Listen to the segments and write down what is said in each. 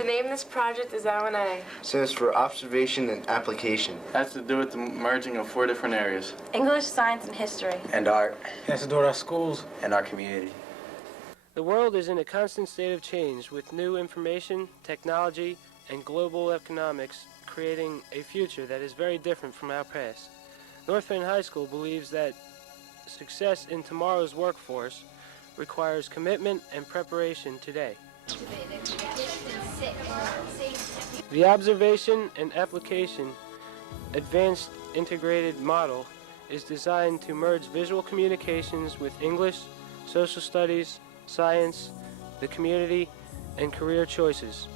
The name of this project is O&A. Stands for Observation and Application. Has to do with the merging of 4 different areas. English, science, and history. And art. It has to do with our schools. And our community. The world is in a constant state of change with new information, technology, and global economics creating a future that is very different from our past. North Penn High School believes that success in tomorrow's workforce requires commitment and preparation today. The Observation and Application Advanced Integrated Model is designed to merge visual communications with English, social studies, science, the community, and career choices.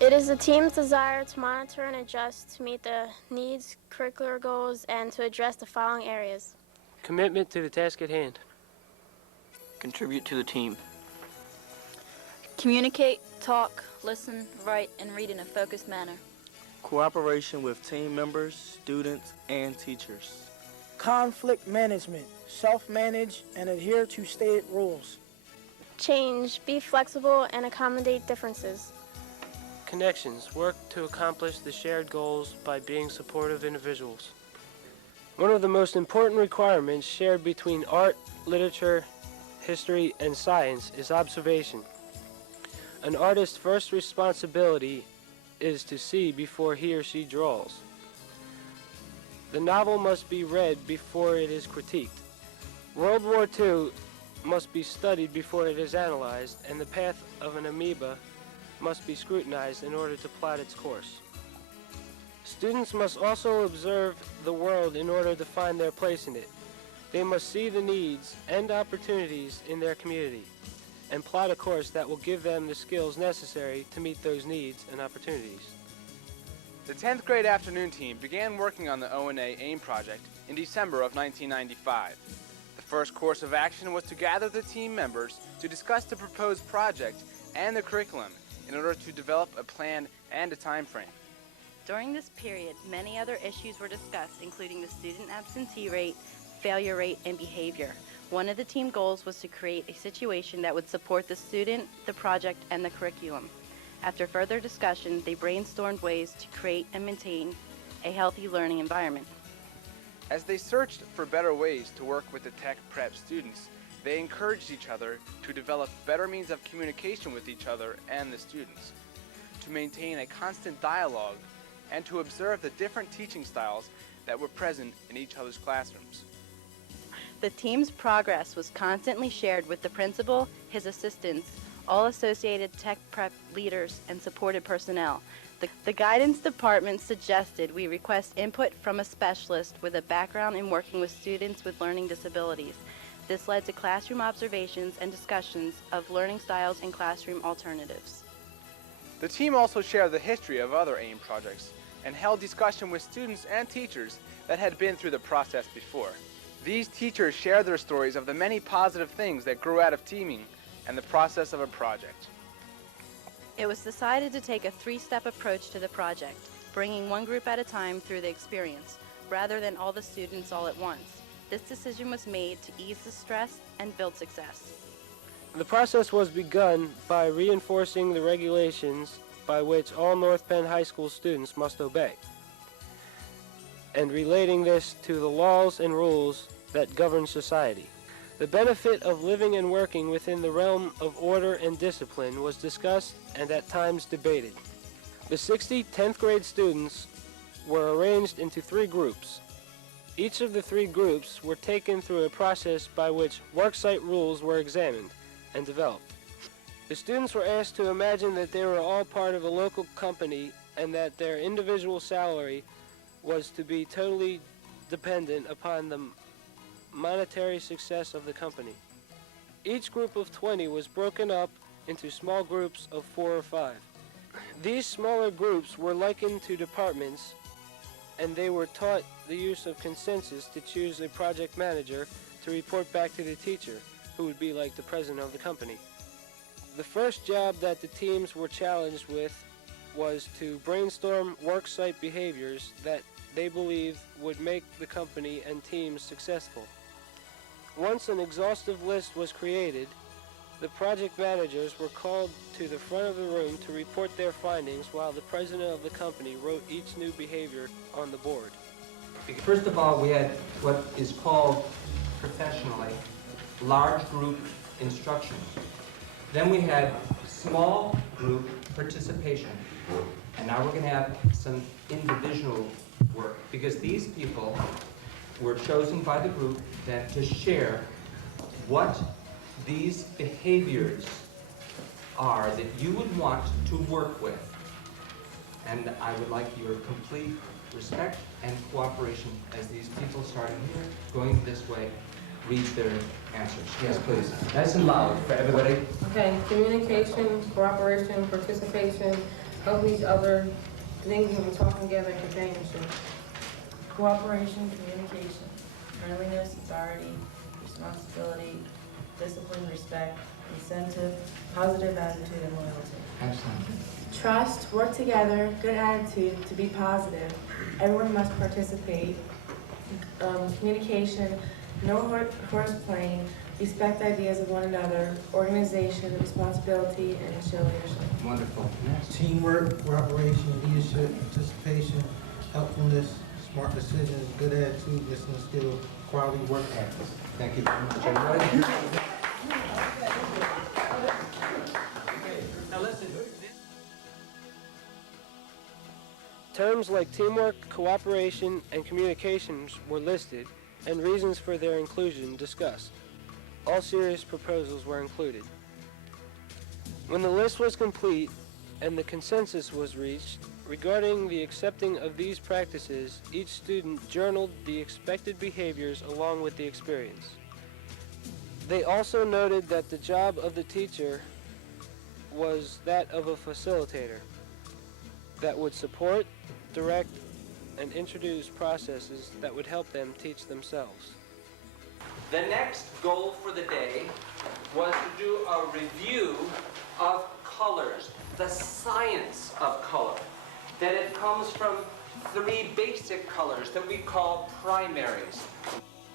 It is the team's desire to monitor and adjust to meet the needs, curricular goals, and to address the following areas. Commitment to the task at hand. Contribute to the team. Communicate, talk, listen, write, and read in a focused manner. Cooperation with team members, students, and teachers. Conflict management. Self-manage and adhere to stated rules. Change. Be flexible and accommodate differences. Connections. Work to accomplish the shared goals by being supportive individuals. One of the most important requirements shared between art, literature, history, and science is observation. An artist's first responsibility is to see before he or she draws. The novel must be read before it is critiqued. World War II must be studied before it is analyzed, and the path of an amoeba must be scrutinized in order to plot its course. Students must also observe the world in order to find their place in it. They must see the needs and opportunities in their community and plot a course that will give them the skills necessary to meet those needs and opportunities. The 10th grade afternoon team began working on the O&A AIM project in December of 1995. The first course of action was to gather the team members to discuss the proposed project and the curriculum in order to develop a plan and a time frame. During this period, many other issues were discussed, including the student absentee rate, failure rate, and behavior. One of the team goals was to create a situation that would support the student, the project, and the curriculum. After further discussion, they brainstormed ways to create and maintain a healthy learning environment. As they searched for better ways to work with the tech prep students, they encouraged each other to develop better means of communication with each other and the students, to maintain a constant dialogue, and to observe the different teaching styles that were present in each other's classrooms. The team's progress was constantly shared with the principal, his assistants, all associated tech prep leaders, and supported personnel. The guidance department suggested we request input from a specialist with a background in working with students with learning disabilities. This led to classroom observations and discussions of learning styles and classroom alternatives. The team also shared the history of other AIM projects and held discussion with students and teachers that had been through the process before. These teachers shared their stories of the many positive things that grew out of teaming and the process of a project. It was decided to take a 3-step approach to the project, bringing one group at a time through the experience, rather than all the students all at once. This decision was made to ease the stress and build success. The process was begun by reinforcing the regulations by which all North Penn High School students must obey, and relating this to the laws and rules that govern society. The benefit of living and working within the realm of order and discipline was discussed and at times debated. The 60 10th grade students were arranged into 3 groups. Each of the 3 groups were taken through a process by which worksite rules were examined and developed. The students were asked to imagine that they were all part of a local company and that their individual salary was to be totally dependent upon the monetary success of the company. Each group of 20 was broken up into small groups of 4 or 5. These smaller groups were likened to departments, and they were taught the use of consensus to choose a project manager to report back to the teacher, who would be like the president of the company. The first job that the teams were challenged with was to brainstorm worksite behaviors that they believed would make the company and teams successful. Once an exhaustive list was created, the project managers were called to the front of the room to report their findings while the president of the company wrote each new behavior on the board. First of all, we had what is called professionally large group instruction. Then we had small group participation. And now we're going to have some individual work, because these people were chosen by the group to share what these behaviors are that you would want to work with. And I would like your complete respect and cooperation as these people, starting here, going this way, read their answers. Yes, please. Nice and loud for everybody. Okay, communication, cooperation, participation, helping each other, thinking and talking together, and companionship. Cooperation, communication, friendliness, authority, responsibility, discipline, respect, incentive, positive attitude, and loyalty. Excellent. Trust, work together, good attitude, to be positive. Everyone must participate. Communication, no horseplaying, respect ideas of one another, organization, responsibility, and show leadership. Wonderful. Next. Teamwork, cooperation, leadership, participation, helpfulness, smart decisions, good attitude, listening skills, quality work ethics. Thank you very much, everybody. Now listen. Terms like teamwork, cooperation, and communications were listed, and reasons for their inclusion discussed. All serious proposals were included. When the list was complete and the consensus was reached regarding the accepting of these practices, each student journaled the expected behaviors along with the experience. They also noted that the job of the teacher was that of a facilitator that would support, direct, and introduce processes that would help them teach themselves. The next goal for the day was to do a review of colors, the science of color. That it comes from 3 basic colors that we call primaries.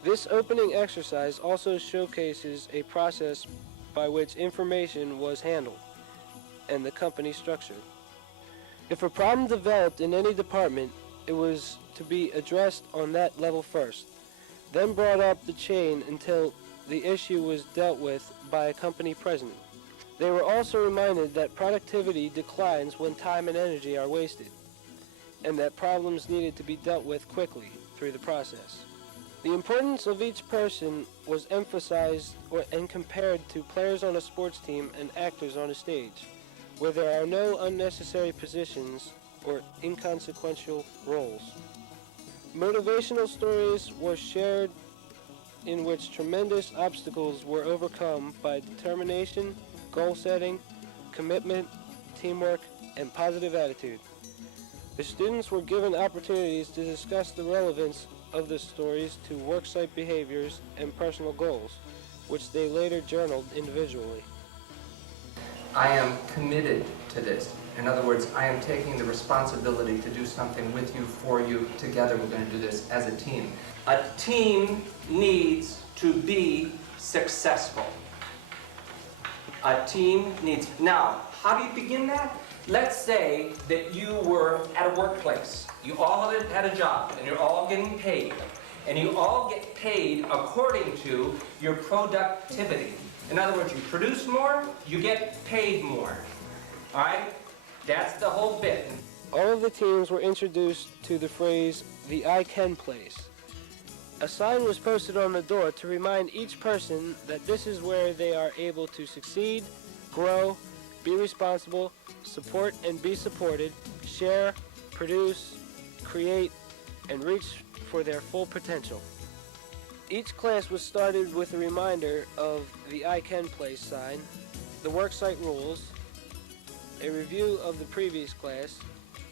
This opening exercise also showcases a process by which information was handled and the company structured. If a problem developed in any department, it was to be addressed on that level first, then brought up the chain until the issue was dealt with by a company president. They were also reminded that productivity declines when time and energy are wasted, and that problems needed to be dealt with quickly through the process. The importance of each person was emphasized and compared to players on a sports team and actors on a stage, where there are no unnecessary positions or inconsequential roles. Motivational stories were shared in which tremendous obstacles were overcome by determination, goal setting, commitment, teamwork, and positive attitude. The students were given opportunities to discuss the relevance of the stories to worksite behaviors and personal goals, which they later journaled individually. I am committed to this. In other words, I am taking the responsibility to do something with you, for you. Together we're going to do this as a team. A team needs to be successful. A team needs... Now, how do you begin that? Let's say that you were at a workplace. You all had a job, and you're all getting paid. And you all get paid according to your productivity. In other words, you produce more, you get paid more. All right? That's the whole bit. All of the teams were introduced to the phrase, "the I can place." A sign was posted on the door to remind each person that this is where they are able to succeed, grow, be responsible, support and be supported, share, produce, create, and reach for their full potential. Each class was started with a reminder of the I can place sign, the worksite rules, a review of the previous class,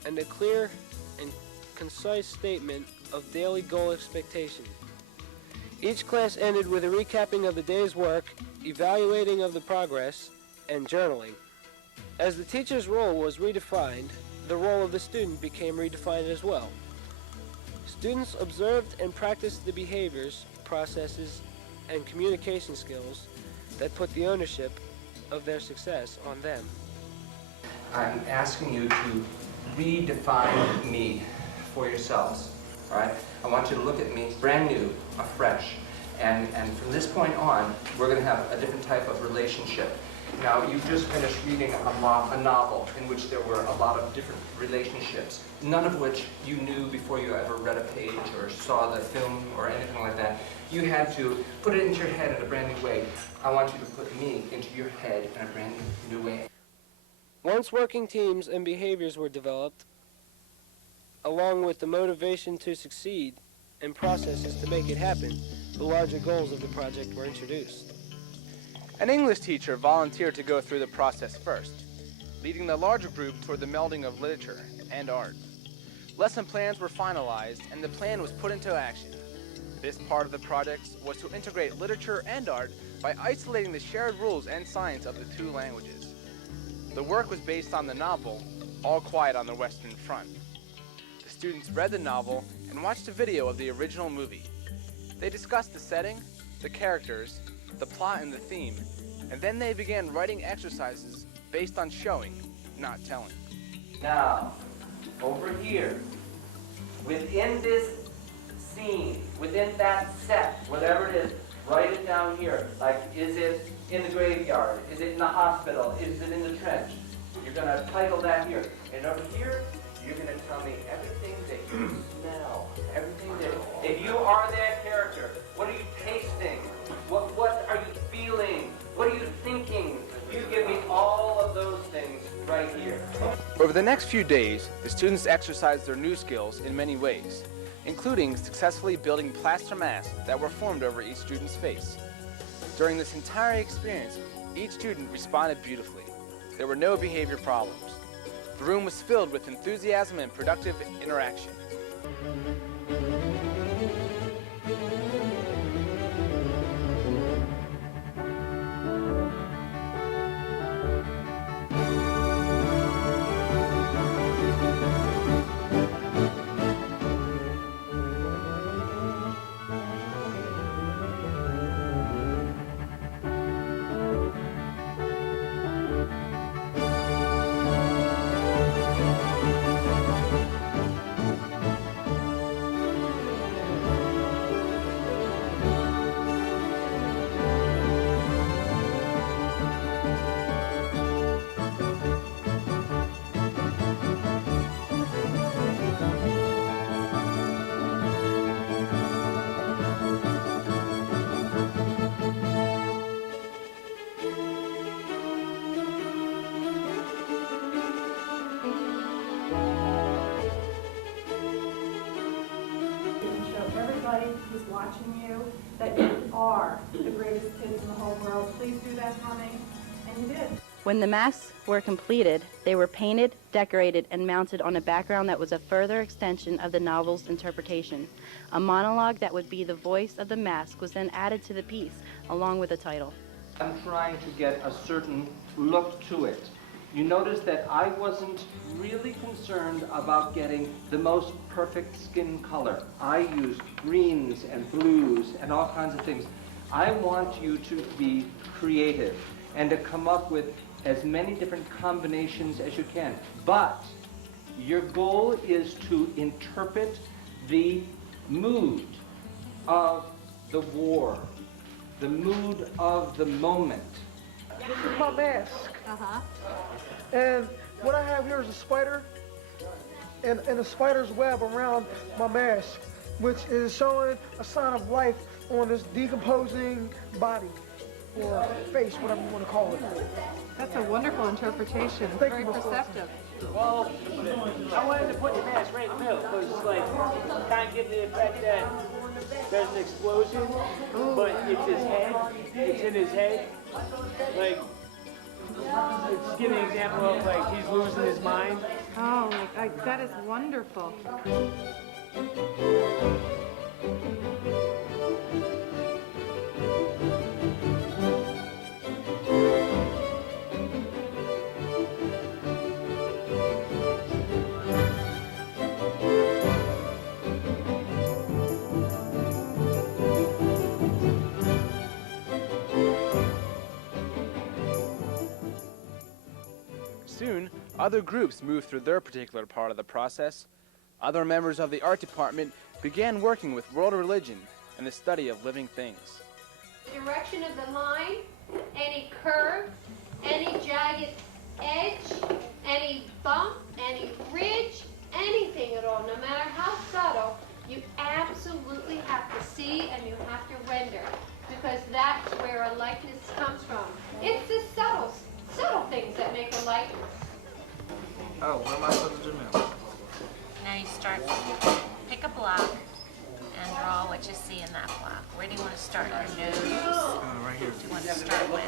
and a clear and concise statement of daily goal expectation. Each class ended with a recapping of the day's work, evaluating of the progress, and journaling. As the teacher's role was redefined, the role of the student became redefined as well. Students observed and practiced the behaviors, processes, and communication skills that put the ownership of their success on them. I'm asking you to redefine me for yourselves, all right? I want you to look at me brand new, afresh, and from this point on, we're going to have a different type of relationship. Now, you've just finished reading a novel in which there were a lot of different relationships, none of which you knew before you ever read a page or saw the film or anything like that. You had to put it into your head in a brand new way. I want you to put me into your head in a brand new way. Once working teams and behaviors were developed, along with the motivation to succeed and processes to make it happen, the larger goals of the project were introduced. An English teacher volunteered to go through the process first, leading the larger group toward the melding of literature and art. Lesson plans were finalized and the plan was put into action. This part of the project was to integrate literature and art by isolating the shared rules and science of the two languages. The work was based on the novel, All Quiet on the Western Front. The students read the novel and watched a video of the original movie. They discussed the setting, the characters, the plot and the theme, and then they began writing exercises based on showing, not telling. Now, over here, within this scene, within that set, whatever it is, write it down here. Like, is it in the graveyard? Is it in the hospital? Is it in the trench? You're going to title that here. And over here, you're going to tell me everything that you smell, everything that, if you are that character, what are you tasting? What are you feeling? What are you thinking? You give me all of those things right here. Over the next few days, the students exercised their new skills in many ways, including successfully building plaster masks that were formed over each student's face. During this entire experience, each student responded beautifully. There were no behavior problems. The room was filled with enthusiasm and productive interaction. Everybody who's watching you that you are the greatest kids in the whole world. Please do that for me. And you did. When the masks were completed, they were painted, decorated, and mounted on a background that was a further extension of the novel's interpretation. A monologue that would be the voice of the mask was then added to the piece, along with the title. I'm trying to get a certain look to it. You notice that I wasn't really concerned about getting the most perfect skin color. I used greens and blues and all kinds of things. I want you to be creative and to come up with as many different combinations as you can. But your goal is to interpret the mood of the war, the mood of the moment. This is my mask. And what I have here is a spider and a spider's web around my mask, which is showing a sign of life on this decomposing body or face, whatever you want to call it. That's a wonderful interpretation. Thank Very you, Ms. perceptive. Well, I wanted to put the mask right in the middle because, like, kind of give the effect that there's an explosion, but it's his head. It's in his head. Like, it's giving an example of, like, he's losing his mind. Oh, that is wonderful. Soon, other groups moved through their particular part of the process. Other members of the art department began working with world religion and the study of living things. The direction of the line, any curve, any jagged edge, any bump, any ridge, anything at all, no matter how subtle, you absolutely have to see and you have to render, because that's where a likeness comes from. It's the subtle things that make a likeness. Oh, what am I supposed to do now? Now you start, pick a block and draw what you see in that block. Where do you want to start? Your nose? Right here. What do you want to start with?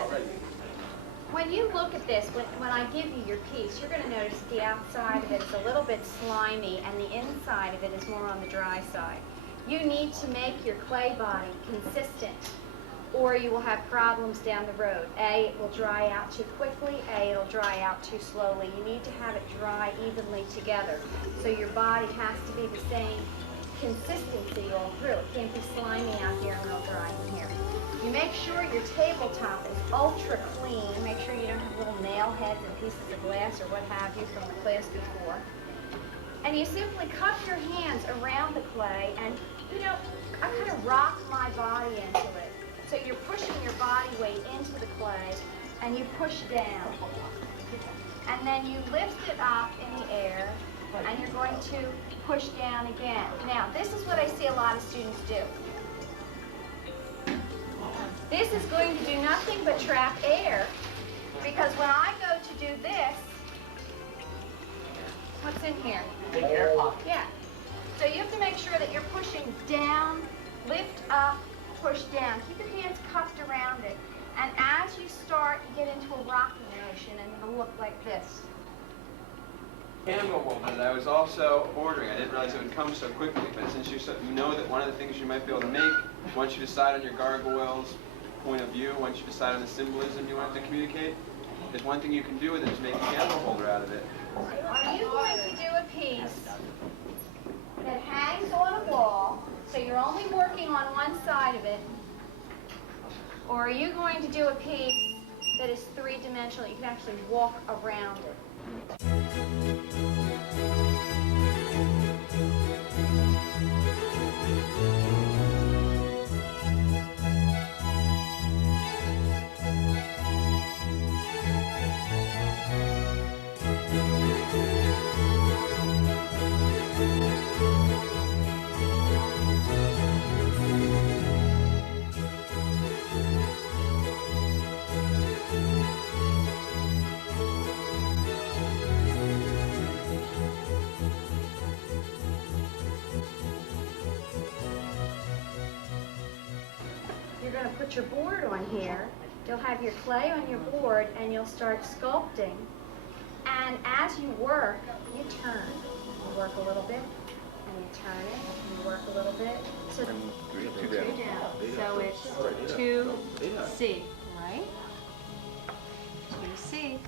When you look at this, when I give you your piece, you're going to notice the outside of it is a little bit slimy and the inside of it is more on the dry side. You need to make your clay body consistent or you will have problems down the road. A, it will dry out too quickly. A, it'll dry out too slowly. You need to have it dry evenly together. So your body has to be the same consistency all through. It can't be slimy out here and real dry in here. You make sure your tabletop is ultra clean. Make sure you don't have little nail heads and pieces of glass or what have you from the class before. And you simply cup your hands around the clay and, you know, I kind of rock my body into it. So you're pushing your body weight into the clay and you push down. And then you lift it up in the air and you're going to push down again. Now, this is what I see a lot of students do. This is going to do nothing but trap air, because when I go to do this, what's in here? Air pocket. Yeah. So you have to make sure that you're pushing down, lift up, push down. Keep your hands cupped around it. And as you start, you get into a rocking motion, and it'll look like this. Candle holders I was also ordering. I didn't realize it would come so quickly, but since you know that one of the things you might be able to make, once you decide on your gargoyles point of view, once you decide on the symbolism you want to communicate, there's one thing you can do with it is make a candle holder out of it. Are you going to do a piece that hangs on a wall, so you're only working on one side of it, or are you going to do a piece that is three-dimensional, you can actually walk around it? You're going to put your board on here. You'll have your clay on your board and you'll start sculpting. And as you work, you turn. You work a little bit and you turn it and you work a little bit. So Two down. So it's 2C, right? 2C.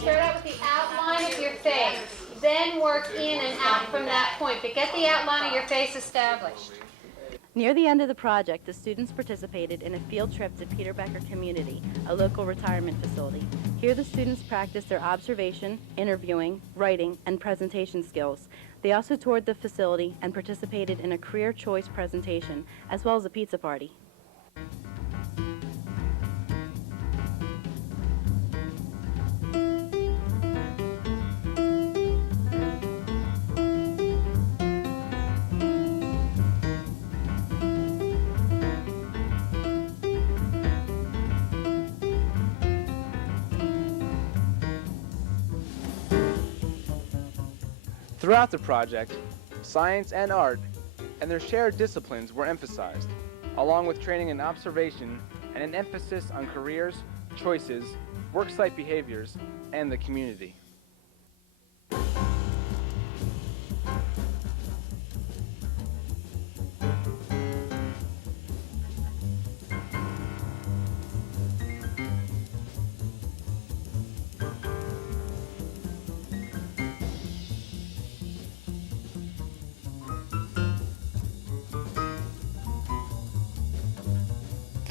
Start out with the outline of your face, then work in and out from that point, but get the outline of your face established. Near the end of the project, the students participated in a field trip to Peter Becker Community, a local retirement facility. Here the students practiced their observation, interviewing, writing, and presentation skills. They also toured the facility and participated in a career choice presentation, as well as a pizza party. Throughout the project, science, and art, and their shared disciplines were emphasized, along with training in observation and an emphasis on careers, choices, worksite behaviors, and the community.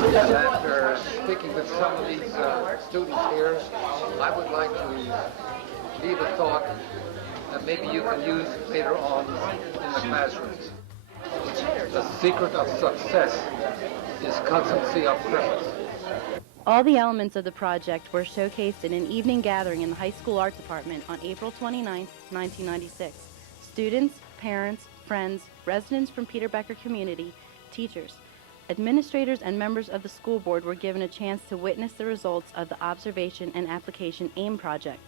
After speaking with some of these students here, I would like to leave a thought that maybe you can use later on in the classrooms. The secret of success is constancy of purpose. All the elements of the project were showcased in an evening gathering in the high school art department on April 29, 1996. Students, parents, friends, residents from Peter Becker community, teachers, administrators, and members of the school board were given a chance to witness the results of the Observation and Application AIM project.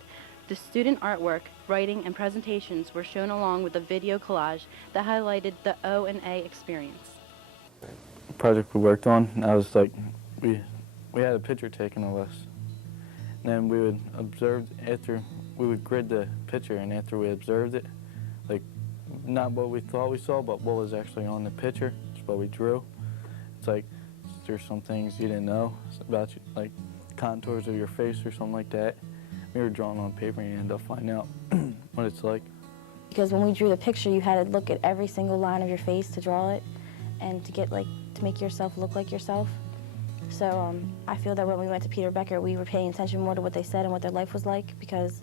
The student artwork, writing, and presentations were shown along with a video collage that highlighted the O&A experience. The project we worked on, I was like, we had a picture taken of us. And then we would observe after, we would grid the picture, and after we observed it, like, not what we thought we saw, but what was actually on the picture, it's what we drew. It's like, there's some things you didn't know about you, like contours of your face or something like that. We were drawing on paper and you end up finding out what it's like. Because when we drew the picture, you had to look at every single line of your face to draw it and to get to make yourself look like yourself. So I feel that when we went to Peter Becker, we were paying attention more to what they said and what their life was like because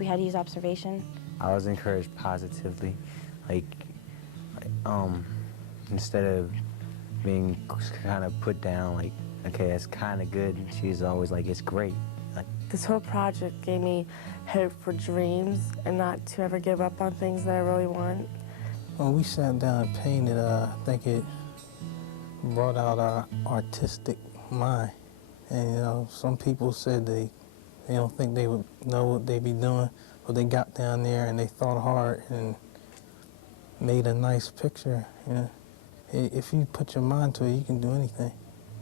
we had to use observation. I was encouraged positively, instead of being kind of put down, like, okay, that's kind of good. She's always like, it's great. This whole project gave me hope for dreams and not to ever give up on things that I really want. When we sat down and painted, I think it brought out our artistic mind. And, you know, some people said they don't think they would know what they'd be doing, but they got down there and they thought hard and made a nice picture. You know? If you put your mind to it, you can do anything.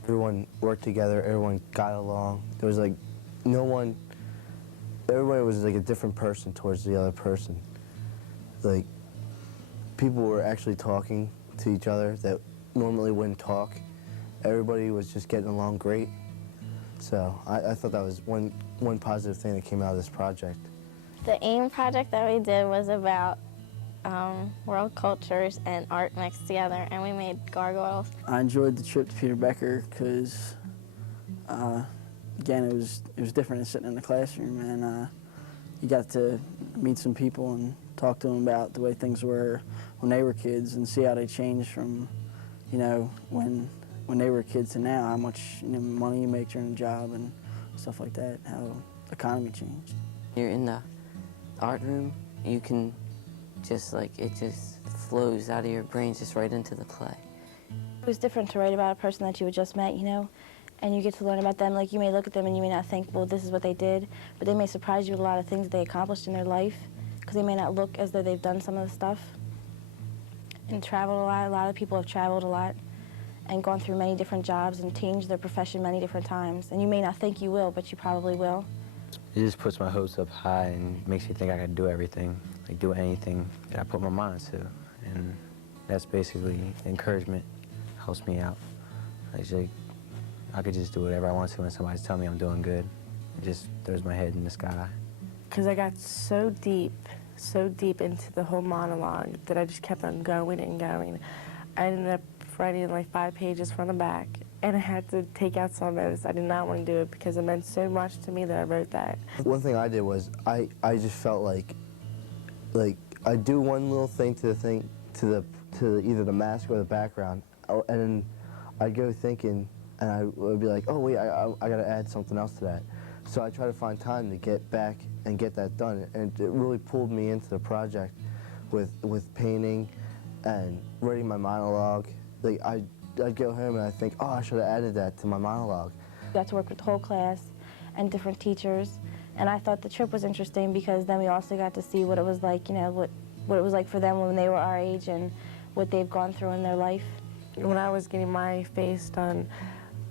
Everyone worked together, everyone got along. There was like no one, everybody was like a different person towards the other person. Like, people were actually talking to each other that normally wouldn't talk. Everybody was just getting along great. So I thought that was one positive thing that came out of this project. The AIM project that we did was about world cultures and art mixed together, and we made gargoyles. I enjoyed the trip to Peter Becker because, again, it was different than sitting in the classroom, and you got to meet some people and talk to them about the way things were when they were kids and see how they changed from, you know, when they were kids to now, how much money you make during a job and stuff like that, how the economy changed. You're in the art room, you can just it just flows out of your brains just right into the play. It was different to write about a person that you had just met, you know, and you get to learn about them. Like, you may look at them and you may not think, well, this is what they did, but they may surprise you with a lot of things that they accomplished in their life because they may not look as though they've done some of the stuff and traveled a lot. A lot of people have traveled a lot and gone through many different jobs and changed their profession many different times. And you may not think you will, but you probably will. It just puts my hopes up high and makes me think I can do everything, like do anything that I put my mind to. And that's basically encouragement, helps me out. I could just do whatever I want to when somebody's telling me I'm doing good. It just throws my head in the sky. Because I got so deep into the whole monologue that I just kept on going and going. I ended up writing like 5 pages from the back, and I had to take out some notes. I did not want to do it because it meant so much to me that I wrote that. One thing I did was I just felt like I do one little thing to either the mask or the background, and then I'd go thinking, and I would be like, oh wait, I got to add something else to that. So I try to find time to get back and get that done, and it really pulled me into the project with painting and writing my monologue. Like I'd go home and I think, oh, I should have added that to my monologue. Got to work with the whole class and different teachers, and I thought the trip was interesting because then we also got to see what it was like, you know, what what it was like for them when they were our age and what they've gone through in their life. When I was getting my face done,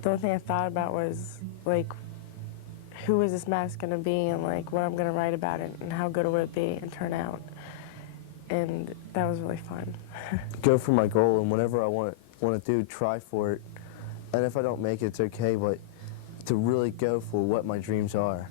the only thing I thought about was, like, who is this mask going to be, and, like, what I'm going to write about it, and how good will it be and turn out. And that was really fun. Go for my goal, and whatever I want to do, try for it. And if I don't make it, it's okay, but to really go for what my dreams are.